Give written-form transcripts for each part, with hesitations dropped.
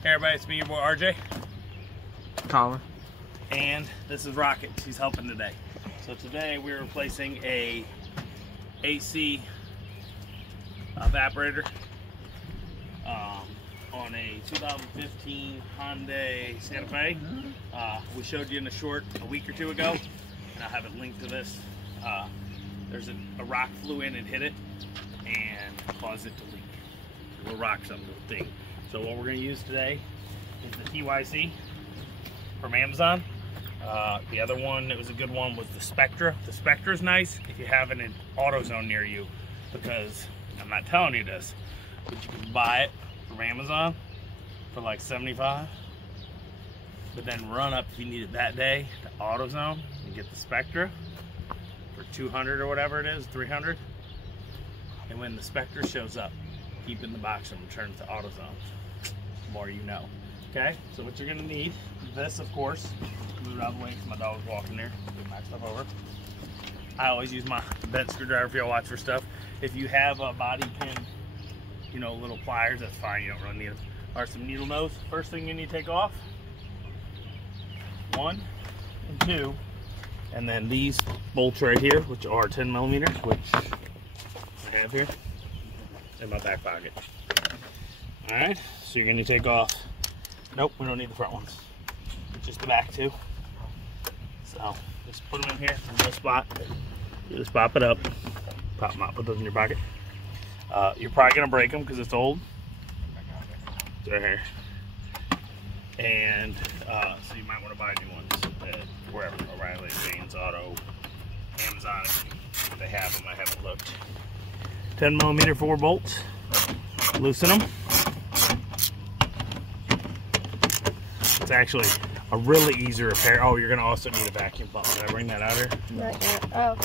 Hey everybody, it's me, your boy RJ. Colin. And this is Rocket. He's helping today. So today we're replacing a AC evaporator on a 2015 Hyundai Santa Fe. We showed you in a short a week or two ago, and I'll have it linked to this. There's a rock flew in and hit it and caused it to leak. Or rock something, the thing. So what we're going to use today is the TYC from Amazon. The other one that was a good one was the Spectra. The Spectra is nice if you have an AutoZone near you, because I'm not telling you this, but you can buy it from Amazon for like $75, but then run up if you need it that day to AutoZone and get the Spectra for $200 or whatever it is, $300. And when the Spectra shows up, keep in the box and return it to AutoZone. The more you know. Okay, so what you're gonna need is this, of course. Move it out of the way because my dog's walking there. Move my stuff over. I always use my bent screwdriver if y'all watch for stuff. If you have a body pin, you know, little pliers, that's fine. You don't really need them. Or some needle nose. First thing you need to take off. 1 and 2, and then these bolts right here, which are 10 millimeters, which I have here in my back pocket. All right, so you're gonna take off. Nope, we don't need the front ones. Just the back two. So just put them in here in this spot. You just pop it up, pop them out, put those in your pocket. You're probably gonna break them because it's old. It's right here. And so you might want to buy new ones at wherever, O'Reilly, Vane, Auto, Amazon. If they have them, I haven't looked. 10 millimeter 4 bolts. Loosen them. It's actually a really easy repair. Oh, you're gonna also need a vacuum pump. Did I bring that out here? Not yet. Oh.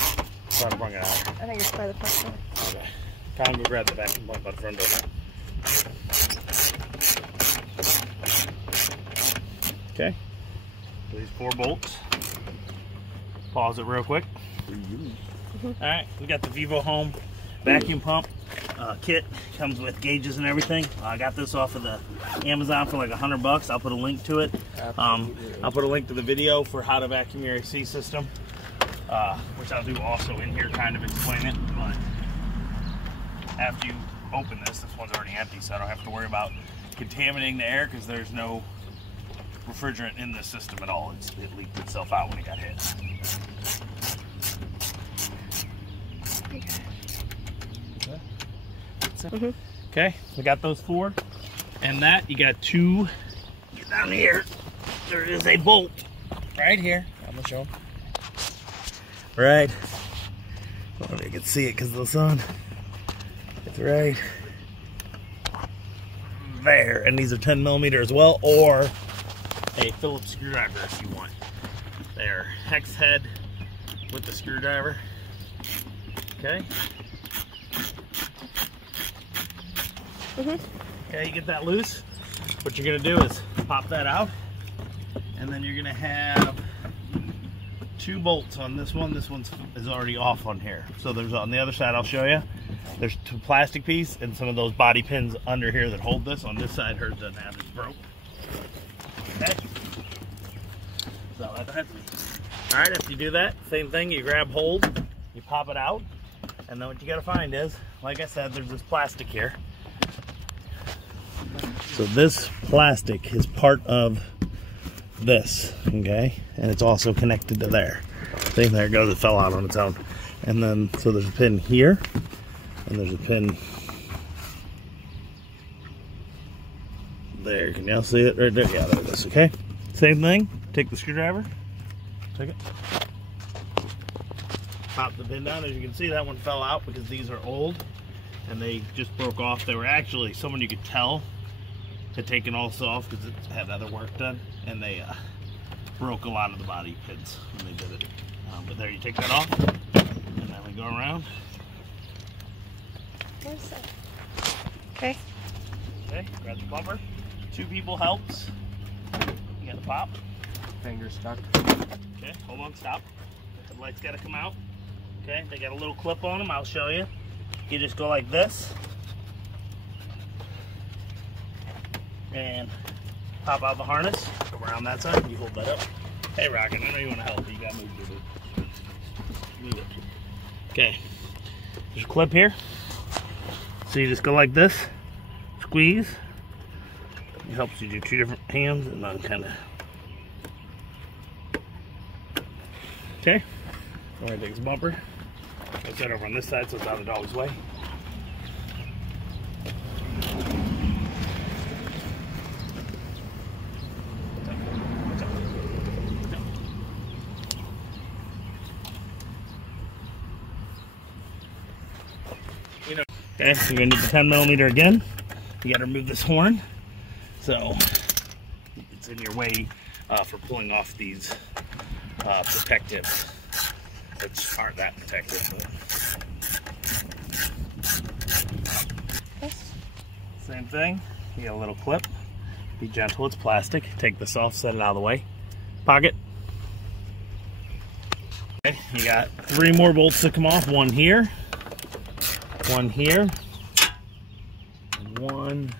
Try to bring it out here. I think it's by the front door. Okay. Time to grab the vacuum pump by the front door. Okay. These 4 bolts. Pause it real quick. Alright, we got the VIVOHOME vacuum pump kit. Comes with gauges and everything. I got this off of the Amazon for like $100. I'll put a link to it. I'll put a link to the video for how to vacuum your AC system, which I'll do also in here, kind of explain it. But after you open this one's already empty, so I don't have to worry about contaminating the air because there's no refrigerant in this system at all. It leaked itself out when it got hit. Okay, we got those 4, and that you got 2. Get down here. There is a bolt right here. I'm gonna show them. Right. I don't know if you can see it because of the sun. It's right there, and these are 10 millimeter as well, or a Phillips screwdriver if you want. They're hex head with the screwdriver. Okay. Okay, you get that loose. What you're gonna do is pop that out, and then you're gonna have 2 bolts on this one. This one is already off on here. So there's on the other side, I'll show you. There's 2 plastic pieces and some of those body pins under here that hold this. On this side, hers doesn't have, it's broke. Okay. So that's it. All right, after you do that, same thing. You grab hold, you pop it out, and then what you gotta find is, like I said, there's this plastic here. So this plastic is part of this, okay? And it's also connected to there. See, there it goes, it fell out on its own. And then, so there's a pin here, and there's a pin there. Can y'all see it right there? Yeah, there it is, okay? Same thing, take the screwdriver, take it, pop the pin down. As you can see, that one fell out because these are old, and they just broke off. They were actually, someone you could tell had taken all this off because it had other work done, and they broke a lot of the body pins when they did it. But there, you take that off, and then we go around. Where's that? Okay. Okay, grab the bumper. 2 people helps. You got the pop. Finger stuck. Okay, hold on, stop. The light's got to come out. Okay, they got a little clip on them. I'll show you. You just go like this, and pop out the harness, go around that side, you hold that up. Hey Rocket, I know you want to help, but you gotta move it. Move it. Okay, there's a clip here. So you just go like this, squeeze. It helps you do 2 different hands and then kind of. Okay, I'm gonna take this bumper. Let's set over on this side so it's out of the dog's way. You know, okay, so you're gonna need the 10mm again. You gotta remove this horn, so it's in your way for pulling off these protectives, which aren't that protective. But. Same thing. You got a little clip. Be gentle. It's plastic. Take this off. Set it out of the way. Pocket. Okay, you got 3 more bolts to come off. 1 here. 1 here. And 1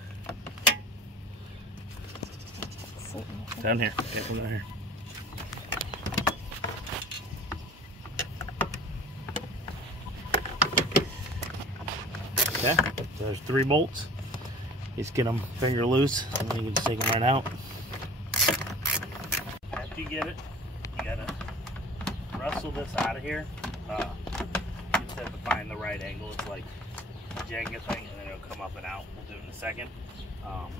down here. Okay, put it down here. Okay, there's 3 bolts. Just get them finger loose, and then you can just take them right out. After you get it, you gotta wrestle this out of here. You just have to find the right angle. It's like a Jenga thing, and then it'll come up and out. We'll do it in a second. And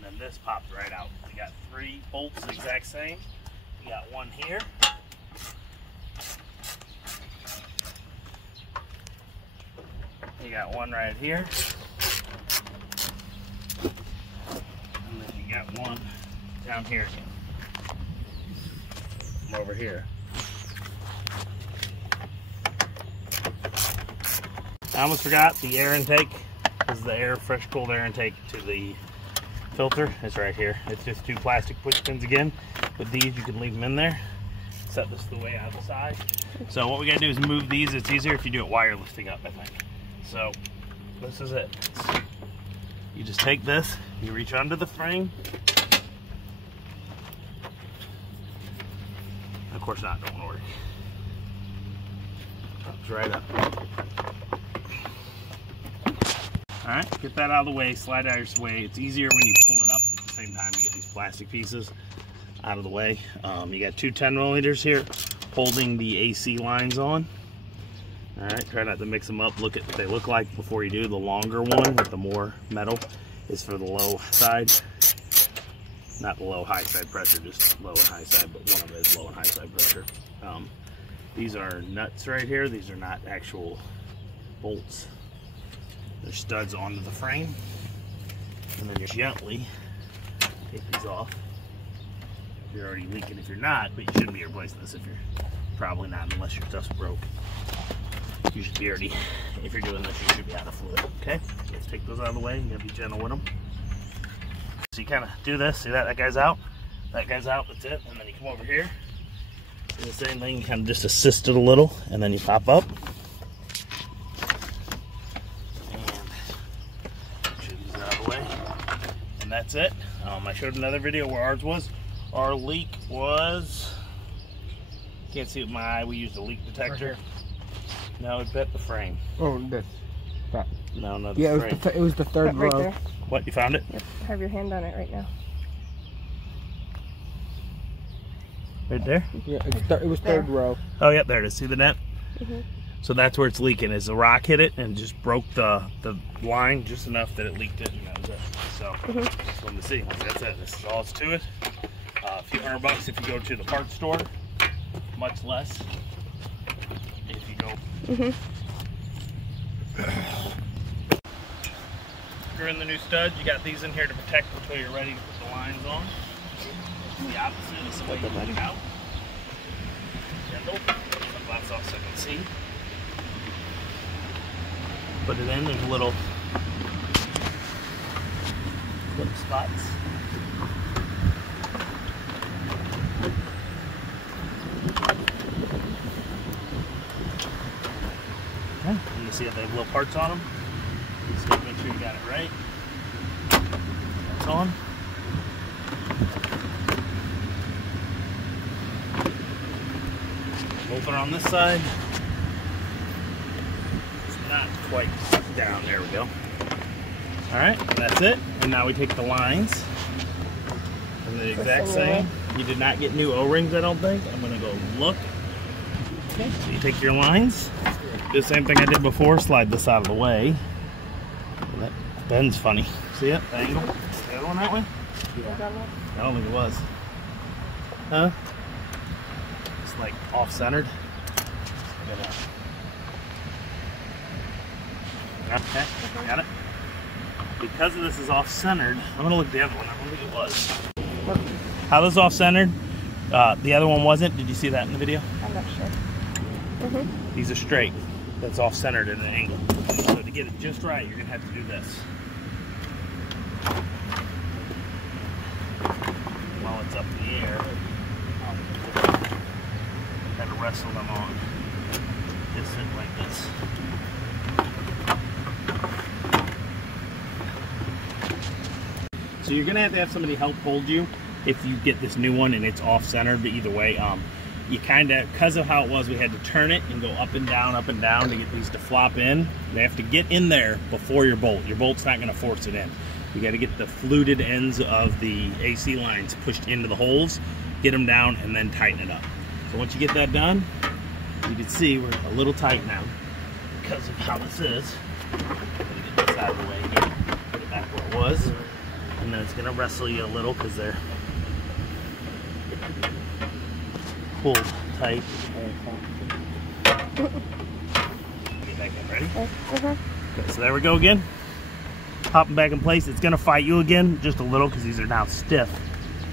then this pops right out. We got 3 bolts, the exact same. You got 1 here. You got 1 right here. And then you got 1 down here again. From over here. I almost forgot the air intake. This is the air, fresh cold air intake to the filter. It's right here. It's just 2 plastic push pins again. With these, you can leave them in there. Set this the way out of the side. So what we gotta do is move these. It's easier if you do it wirelessing up, I think. So this is it. You just take this, you reach under the frame. Of course not, don't worry. Pops right up. Alright, get that out of the way, slide out your way. It's easier when you pull it up at the same time to get these plastic pieces out of the way. You got 2 10mm here holding the AC lines on. Alright, try not to mix them up. Look at what they look like before you do. The longer one with the more metal is for the low side. Not the low high side pressure, just low and high side, but one of it is low and high side pressure. These are nuts right here. These are not actual bolts. They're studs onto the frame. And then you gently take these off. If you're already leaking, if you're not, but you shouldn't be replacing this if you're probably not, unless your stuff's broke. You should be already, if you're doing this, you should be out of fluid. Okay, let's take those out of the way. You gotta be gentle with them. So you kind of do this. See that? That guy's out. That guy's out. That's it. And then you come over here. Do the same thing. You kind of just assist it a little, and then you pop up. And shoot these out of the way. And that's it. I showed another video where ours was. Our leak was. Can't see it with my eye. We used a leak detector. No, it bit the frame. Oh, this. That. No, no, yeah, frame. It was the 3rd right row. there. What, you found it? Yep. Have your hand on it right now. Right there? Yeah, it was 3rd row. Oh, yep, there it is. See the net? Mm-hmm. So that's where it's leaking. Is the rock hit it and just broke the line just enough that it leaked it, and that was it. So, just wanted to see. That's it. This is all it's to it. A few $100 if you go to the parts store. Much less if you go. Screw in the new studs. You got these in here to protect until you're ready to put the lines on. The opposite is the way you let it out. Gentle. Sunglasses off so I can see. Put it in. There's little spots. Okay. And you see if they have little parts on them. Just make sure you got it right. That's on. bolt are on this side. It's not quite down. There we go. All right, that's it. And now we take the lines. And the exact same. You did not get new O-rings, I don't think. I'm gonna go look. Okay, so you take your lines. Do the same thing I did before. Slide this out of the way. And that bend's funny. See it? The angle? The other one that way? I don't think it was. Huh? It's like off-centered. Okay, got it. Because of this is off-centered, I'm gonna look at the other one. I don't think it was. How this off-centered? The other one wasn't. Did you see that in the video? I'm not sure. These are straight. That's off-centered at an angle. So to get it just right, you're gonna have to do this. While it's up in the air, try to wrestle them on. Just sit like this. So you're gonna have somebody help hold you if you get this new one and it's off-centered. But either way, you kind of, because of how it was, we had to turn it and go up and down to get these to flop in. They have to get in there before your bolt. Your bolt's not gonna force it in. You got to get the fluted ends of the AC lines pushed into the holes, get them down, and then tighten it up. So once you get that done, you can see we're a little tight now because of how this is. I'm gonna get this out of the way here, put it back where it was, and then it's gonna wrestle you a little because they're pulled tight. Get back in, ready? Okay, so there we go again. Popping back in place. It's gonna fight you again just a little because these are now stiff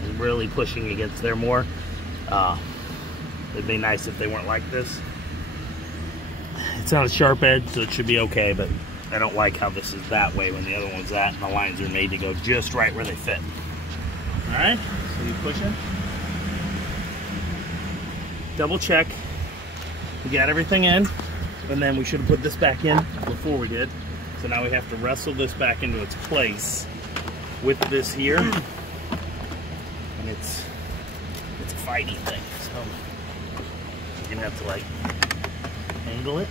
and really pushing against there more. It'd be nice if they weren't like this. It's on a sharp edge, so it should be okay, but I don't like how this is that way when the other one's that, and the lines are made to go just right where they fit. All right, so you push it. Double check. We got everything in, and then we should have put this back in before we did. So now we have to wrestle this back into its place with this here. And it's a fighting thing. So you're gonna have to like angle it.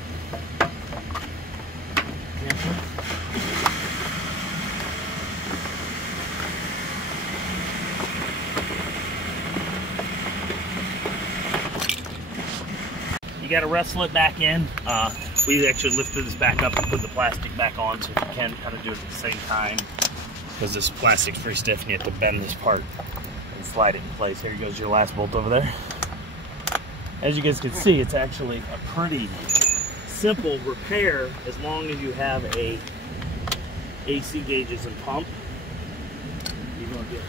You got to wrestle it back in. We actually lifted this back up and put the plastic back on, so if you can kind of do it at the same time, because this plastic's pretty stiff and you have to bend this part and slide it in place. Here goes your last bolt over there. As you guys can see, it's actually a pretty simple repair as long as you have a AC gauges and pump. You're gonna get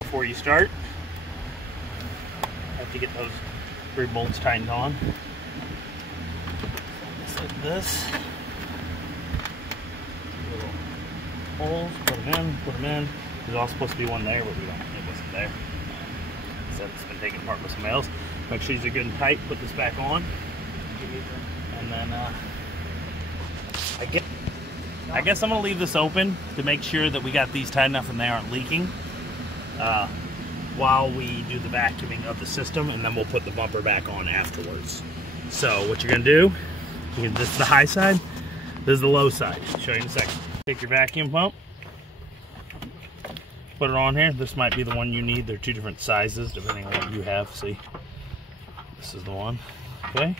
before you start. Have to get those 3 bolts tightened on. Just like this. Little holes, put them in. There's all supposed to be one there, but it wasn't there. So it's been taken apart by somebody else. Make sure these are good and tight. Put this back on. And then I guess I'm gonna leave this open to make sure that we got these tight enough and they aren't leaking. While we do the vacuuming of the system, and then we'll put the bumper back on afterwards. So what you're gonna do, this is the high side, this is the low side. I'll show you in a second. Take your vacuum pump, put it on here. This might be the one you need. They're 2 different sizes depending on what you have. See, this is the one, okay?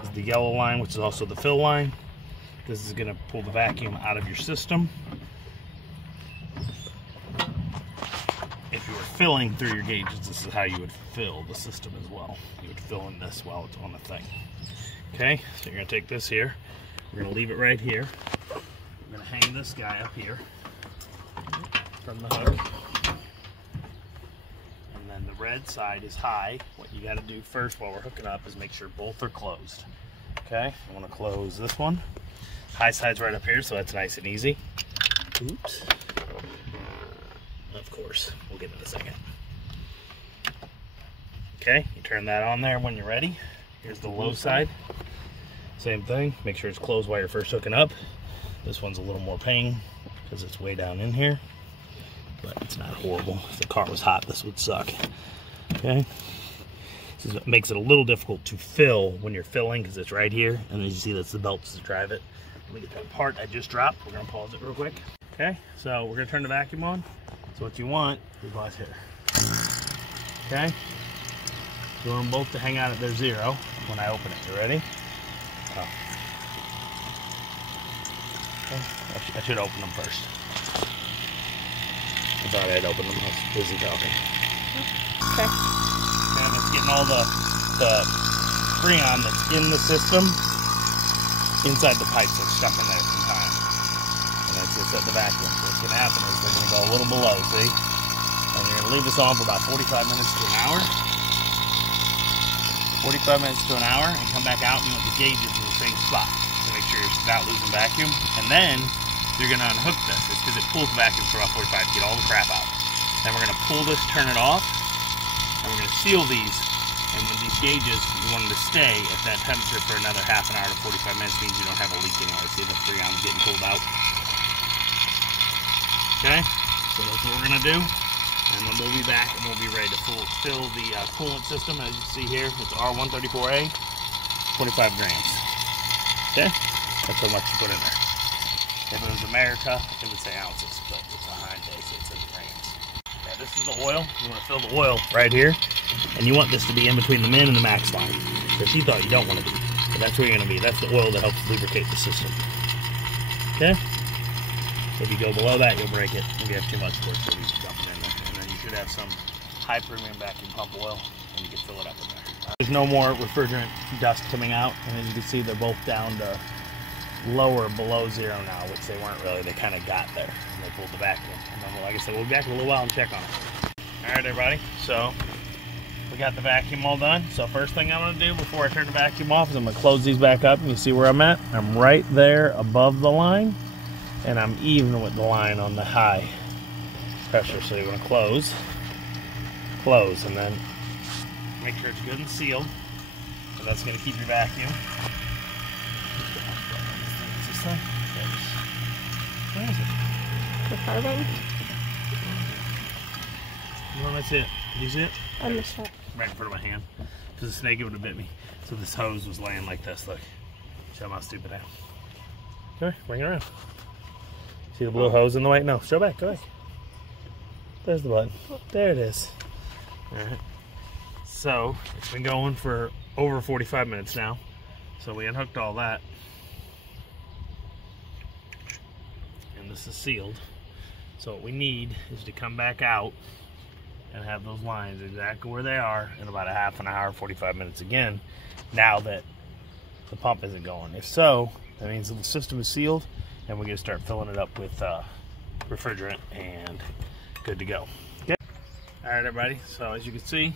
This is the yellow line, which is also the fill line. This is gonna pull the vacuum out of your system. If you were filling through your gauges, this is how you would fill the system as well. You would fill in this while it's on the thing. Okay, so you're gonna take this here. We're gonna leave it right here. We're gonna hang this guy up here from the hook. And then the red side is high. What you gotta do first while we're hooking up is make sure both are closed. Okay, I wanna close this one. High side's right up here, so that's nice and easy. Oops. Of course, we'll get in a second. Okay, you turn that on there when you're ready. Here's the low side. Same thing, make sure it's closed while you're first hooking up. This one's a little more pain because it's way down in here, but it's not horrible. If the car was hot, this would suck. Okay. This is, makes it a little difficult to fill when you're filling because it's right here. And as you see, that's the belts to drive it. Let me get that part I just dropped. We're gonna pause it real quick. Okay, so we're gonna turn the vacuum on. So what you want is watch here. Okay? You want them both to hang out at their 0 when I open it. You ready? Oh. Okay. I should open them first. I thought I'd open them. I was busy talking. Okay. And it's getting all the freon that's in the system inside the pipes that's stuck in there some time. And that's just at the vacuum. So what's going to happen is they're going to go a little below, see? And you're going to leave this on for about 45 minutes to an hour. 45 minutes to an hour, and come back out and you want the gauges in the same spot to make sure you're not losing vacuum. And then you're going to unhook this. It's because it pulls the vacuum for about 45 to get all the crap out. Then we're going to pull this, turn it off, and we're going to seal these. And when these gauges, you want them to stay at that temperature for another half an hour to 45 minutes, means you don't have a leak anywhere. See the freon getting pulled out? Okay, so that's what we're going to do. And then we'll be back and we'll be ready to fill the coolant system. As you see here, it's R134A, 25 grams. Okay, that's how much you put in there. If it was America, it would say ounces, but it's a Hyundai, so it says grams. Okay, this is the oil. You want to fill the oil right here, and you want this to be in between the min and the max line. Because he thought you don't want to be, but that's where you're going to be. That's the oil that helps lubricate the system. Okay? If you go below that, you'll break it. If you have too much for it, so you dump it in there. And then you should have some high premium vacuum pump oil, and you can fill it up in there. There's no more refrigerant dust coming out, and as you can see, they're both down to lower below 0 now, which they weren't really. They kind of got there, and they pulled the vacuum. And then, like I said, we'll be back in a little while and check on it. All right, everybody. So we got the vacuum all done. So first thing I'm going to do before I turn the vacuum off is I'm going to close these back up, and you see where I'm at. I'm right there above the line. And I'm even with the line on the high pressure. So you're going to close, and then make sure it's good and sealed. And that's going to keep your vacuum. Where is it? The carbon? No, that's it. Did you see it? I missed that. Right in front of my hand. Because the snake would have bit me. So this hose was laying like this. Look. Show them how stupid I am. Okay, bring it around. See the blue hose in the way? No, show back, go back. There's the button. There it is. Alright. So, it's been going for over 45 minutes now. So we unhooked all that. And this is sealed. So what we need is to come back out and have those lines exactly where they are in about a half an hour, 45 minutes again, now that the pump isn't going. If so, that means the system is sealed, and we're going to start filling it up with refrigerant and good to go. Okay. All right, everybody. So as you can see,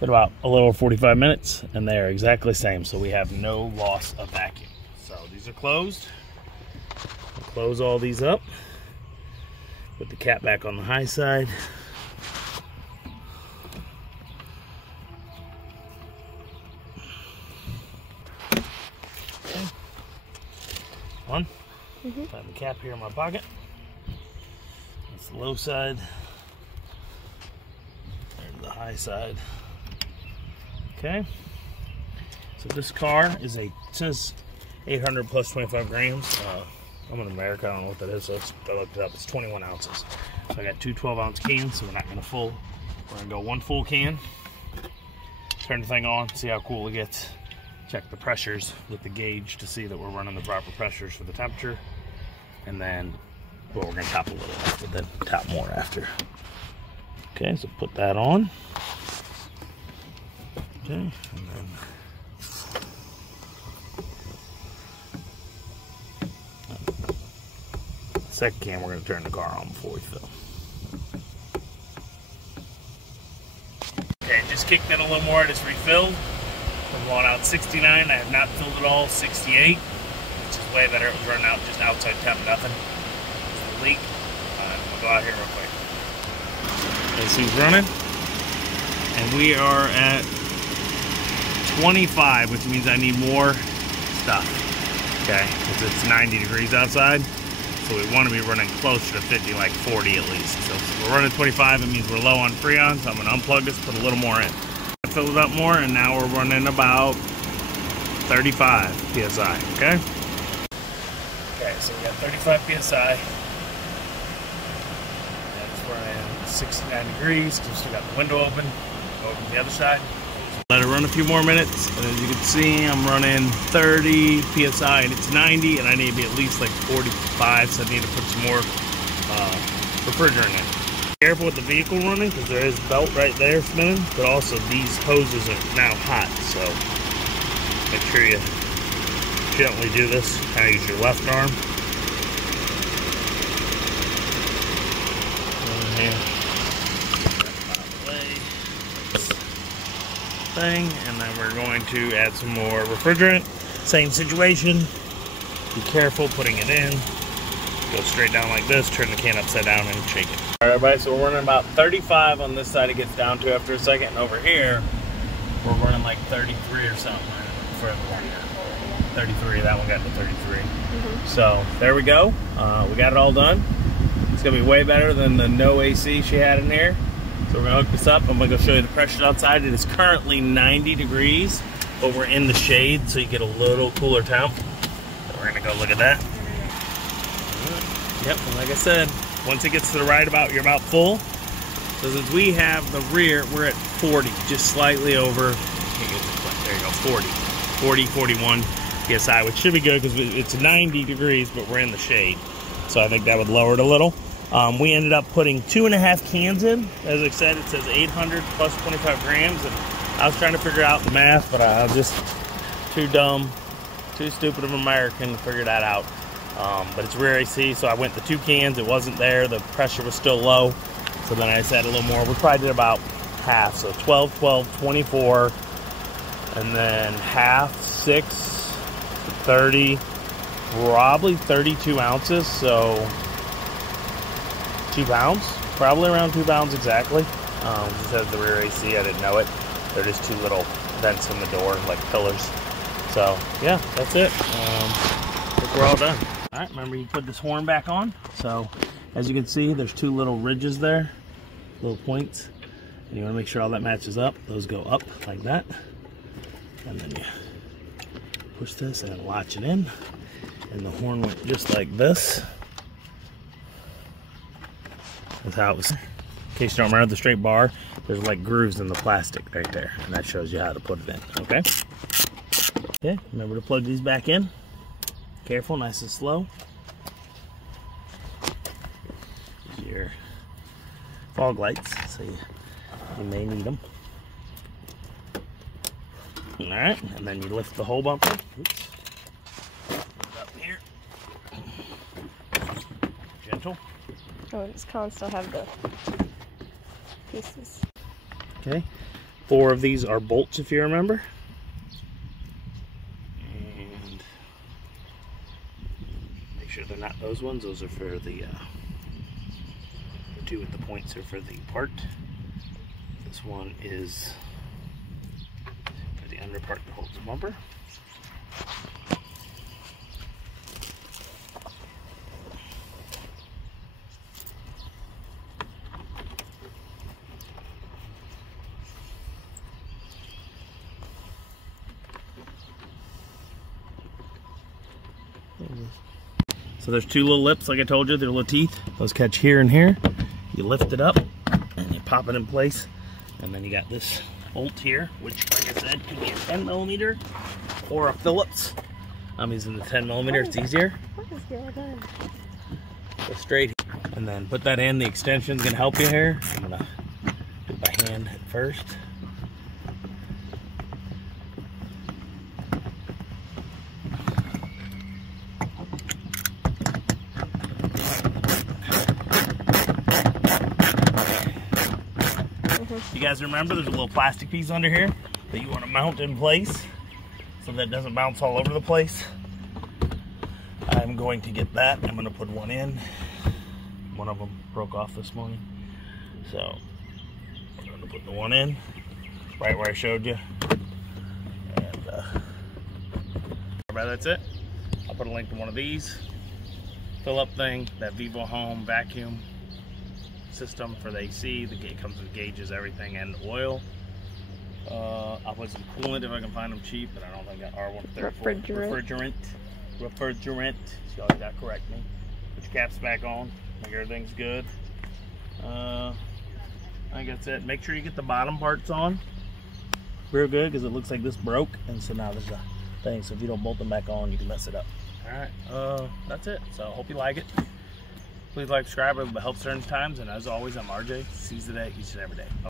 been about a little over 45 minutes, and they are exactly the same. So we have no loss of vacuum. So these are closed. We'll close all these up. Put the cap back on the high side. Okay. One. Put the cap here in my pocket. That's the low side. There's the high side. Okay. So this car is it says 800 plus 25 grams. I'm in America. I don't know what that is. So I looked it up. It's 21 ounces. So I got two 12-ounce cans. So we're not going to full. We're going to go one full can. Turn the thing on. See how cool it gets. Check the pressures with the gauge to see that we're running the proper pressures for the temperature. And then, well, we're going to top a little off, but then top more after. Okay, so put that on. Okay, and then second can, we're going to turn the car on before we fill. Okay, just kicked in a little more. I just refilled. We're going out 69. I have not filled it all. 68, which is way better. It was running out just outside temp, nothing. It's the leak. I'm going to go out here real quick. This is running. And we are at 25, which means I need more stuff. Okay, because it's 90 degrees outside. so we want to be running closer to 50, like 40 at least. So if we're running 25, it means we're low on Freon, so I'm going to unplug this, put a little more in. Fill it up more, and now we're running about 35 PSI, okay? Okay, so we got 35 PSI. That's running 69 degrees, because we still got the window open. Go over to the other side. Let it run a few more minutes, and as you can see, I'm running 30 PSI, and it's 90, and I need to be at least like 45, so I need to put some more refrigerant in. Careful with the vehicle running, because there is belt right there spinning, but also these hoses are now hot, so make sure you gently do this. Kind of use your left arm. Thing, and then we're going to add some more refrigerant. Same situation. Be careful putting it in. Go straight down like this, turn the can upside down and shake it. Alright everybody, so we're running about 35 on this side. It gets down to after a second, and over here we're running like 33 or something. Further down here. 33, that one got to 33. So there we go. We got it all done. It's gonna be way better than the no AC she had in here. So we're gonna hook this up. I'm gonna go show you the pressure outside. It is currently 90 degrees, but we're in the shade, so you get a little cooler temp. So we're gonna go look at that. Yep, and like I said, once it gets to the right about, you're about full. So since we have the rear, we're at 40, just slightly over, there you go, 40, 41 PSI, which should be good because it's 90 degrees, but we're in the shade. So I think that would lower it a little. We ended up putting 2.5 cans in. As I said, it says 800 plus 25 grams. And I was trying to figure out the math, but I was just too dumb, too stupid of an American to figure that out. But it's rear AC, so I went to 2 cans. It wasn't there. The pressure was still low. So then I just added a little more. We probably did about half. So 12, 12, 24, and then half, 6, 30, probably 32 ounces. So 2 pounds, probably around 2 pounds exactly. It says the rear AC, I didn't know it. They're just 2 little vents in the door, like pillars. So yeah, that's it. I think we're all done. All right, remember you put this horn back on. So as you can see, there's 2 little ridges there, little points. And you wanna make sure all that matches up. Those go up like that. And then you push this and latch it in. And the horn went just like this. That's how it was. In case you don't remember the straight bar, there's like grooves in the plastic right there, and that shows you how to put it in, okay? Okay, remember to plug these back in. Careful, nice and slow. These are your fog lights, so you may need them. All right, and then you lift the whole bumper. Oops. Up here. Gentle. Oh, does Colin still have the pieces? Okay, 4 of these are bolts, if you remember. And make sure they're not those ones. Those are for the 2 with the points are for the part. This one is for the under part that holds the bumper. So there's 2 little lips, like I told you, they're little teeth. Those catch here and here. You lift it up and you pop it in place. And then you got this bolt here, which, like I said, could be a 10mm or a Phillips. I'm using the 10mm, it's easier. What is going on? Go straight, and then put that in. The extension's gonna help you here. I'm gonna do it by hand at first. You guys remember there's a little plastic piece under here that you want to mount in place so that it doesn't bounce all over the place. I'm going to get that. I'm going to put one in. One of them broke off this morning. So I'm going to put the one in right where I showed you. And that's it. I'll put a link to one of these. fill up thing, that VIVOHOME vacuum system for the AC. It comes with gauges, everything, and oil. I'll put some coolant if I can find them cheap, but I don't think I got R134. Refrigerant. She always got to correct me. Put your caps back on. Make everything's good. I think that's it. Make sure you get the bottom parts on real good, because it looks like this broke, and so now there's a thing. So if you don't bolt them back on, you can mess it up. All right. That's it. So I hope you like it. Please like, subscribe. It helps certain times. And as always, I'm RJ. Seize the day each and every day.